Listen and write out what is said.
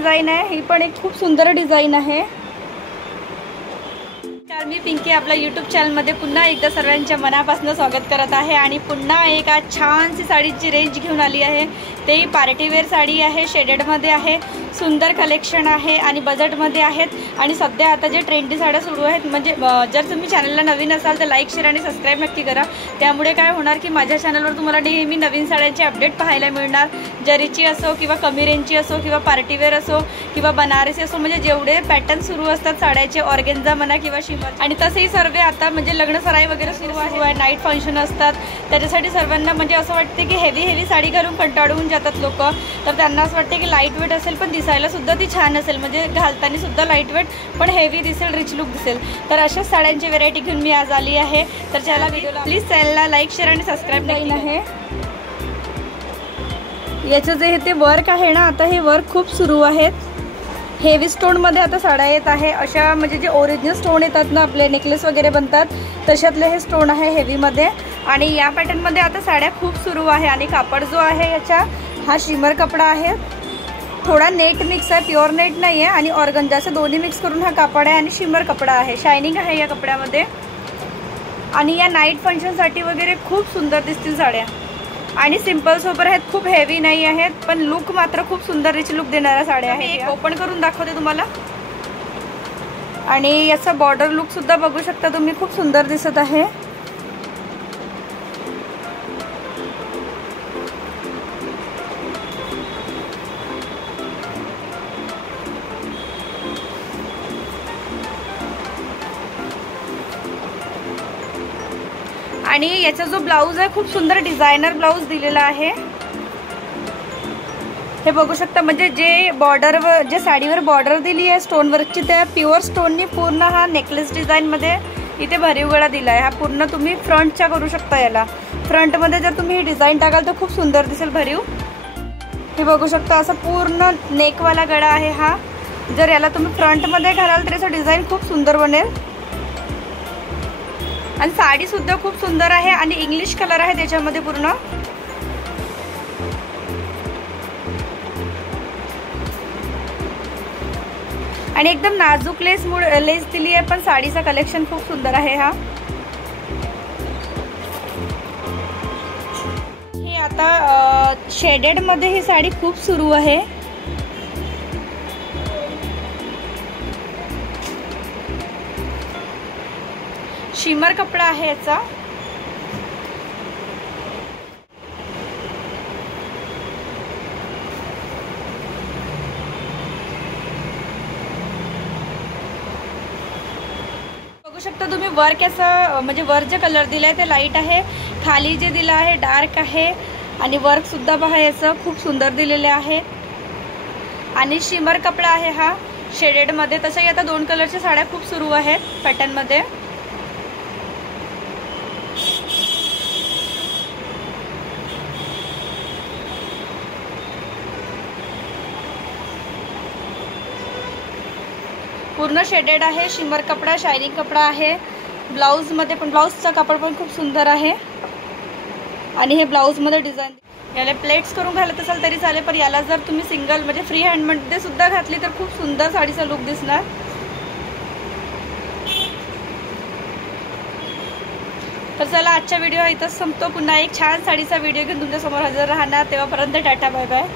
Design आहे, ही पण एक खूप सुंदर डिझाईन आहे। मी पिंकी आपल्या यूट्यूब चॅनलमध्ये पुन्हा एकदा सर्वांच्या मनापासून स्वागत करत आहे आणि पुन्हा एक आज छानशी साडीची रेंज घेऊन आली आहे। तेही पार्टीवेअर साडी आहे, शेडेडमध्ये आहे, सुंदर कलेक्शन आहे आणि बजेटमध्ये आहेत आणि सध्या आता जे ट्रेंडी साड्या सुरू आहेत, म्हणजे जर तुम्ही चॅनलला नवीन असाल तर लाईक शेअर आणि सबस्क्राईब नक्की करा। त्यामुळे काय होणार की माझ्या चॅनलवर तुम्हाला नेहमी नवीन साड्यांचे अपडेट पाहायला मिळणार। जरीची असो किंवा कमी रेंजची असो किंवा पार्टीवेअर असो किंवा बनारसी असो, म्हणजे जेवढे पॅटर्न सुरू असतात साड्याचे, ऑर्गेन्झा म्हणा किंवा शिमर, आणि तसेही सर्व आता म्हणजे लग्न सराई वगैरे सुरू आहे, नाईट फंक्शन असतात, त्याच्यासाठी सर्वांना म्हणजे असं वाटते की हेवी साडी घालून कंटाळून जातात लोक, तर त्यांना असं वाटते की लाईट वेट असेल पण दिसायला सुद्धा ती छान असेल, म्हणजे घालताना सुद्धा लाईट वेट पण हेवी दिसेल, रिच लुक दिसेल। तर अशाच साड्यांची व्हेरायटी घेऊन मी आज आली आहे। तर चला व्हिडिओला प्लीज चॅनलला लाईक शेअर आणि सबस्क्राईब नक्की आहे। याचं जे ते वर्क आहे ना, आता हे वर्क खूप सुरू आहेत, हेवी स्टोनमध्ये आता साड्या येत आहे। अशा म्हणजे जे ओरिजिनल स्टोन येतात ना, आपले नेकलेस वगैरे बनतात तशातले हे स्टोन आहे हेवीमध्ये, आणि या पॅटर्नमध्ये आता साड्या खूप सुरू आहे। आणि कापड जो आहे याचा हा शिमर कपडा आहे, थोडा नेट मिक्स आहे, प्युअर नेट नाही आहे आणि ऑर्गन्झा असं दोन्ही मिक्स करून हा कापड आहे आणि शिमर कपडा आहे, शायनिंग आहे या कपड्यामध्ये। आणि या नाईट फंक्शनसाठी वगैरे खूप सुंदर दिसतील साड्या आणि सिंपल सोबर आहेत, खूप हेवी नाही आहेत, पण लुक मात्र खूप सुंदर रिच लुक देणाऱ्या साड्या आहेत। एक ओपन करून दाखवते तुम्हाला, आणि याचा बॉर्डर लुक सुद्धा बघू शकता तुम्ही, खूप सुंदर दिसत आहे। आणि याचा जो ब्लाउज आहे खूप सुंदर डिझायनर ब्लाउज दिलेला आहे, हे बघू शकता। म्हणजे जे बॉर्डर जे साडीवर बॉर्डर दिली आहे स्टोन वर्कची, त्या प्युअर स्टोननी पूर्ण हा नेकलेस डिझाईनमध्ये इथे भरीव गळा दिला आहे। हा पूर्ण तुम्ही फ्रंटच्या करू शकता, याला फ्रंटमध्ये जर तुम्ही ही डिझाईन टाकाल तर खूप सुंदर दिसेल भरीव। हे बघू शकता, असं पूर्ण नेकवाला गळा आहे हा, जर याला तुम्ही फ्रंटमध्ये घालाल तर याचं डिझाईन खूप सुंदर बनेल। आणि साडी सुद्धा खूप सुंदर आहे आणि इंग्लिश कलर आहे त्याच्यामध्ये पूर्ण। आणि एकदम नाजूक लेस दिली आहे, पण साडीचा कलेक्शन खूप सुंदर आहे हा। हे आता शेडेड मध्ये ही साडी खूप सुरू आहे। शिमर कपडा आहे याचा, बघू शकता तुम्ही। वर्क याचा म्हणजे वर जे कलर दिलाय ते लाईट आहे, खाली जे दिलं आहे डार्क आहे, आणि वर्क सुद्धा पहा याचं खूप सुंदर दिलेले आहे। आणि शिमर कपडा आहे हा शेडेड मध्ये। तसंही आता दोन कलरच्या साड्या खूप सुरू आहेत पॅटर्न मध्ये। पूर्ण शेडेड आहे, शिमर कपडा, शायनिंग कपडा आहे। ब्लाउज मध्ये पण, ब्लाउजचा कापड पण खूप सुंदर आहे। आणि हे ब्लाउज मध्ये डिझाईन, याला प्लेट्स करून घालत असाल तरी चालेल, पण याला जर तुम्ही सिंगल म्हणजे फ्री हँड मध्ये सुद्धा घातली तर खूप सुंदर साडीचा लुक दिसणार। तर चला आजचा व्हिडिओ इथंच संपतो, पुन्हा एक छान साडीचा व्हिडिओ घेऊन तुमच्या समोर हजर राहणार, तेव्हापर्यंत टाटा बाय बाय।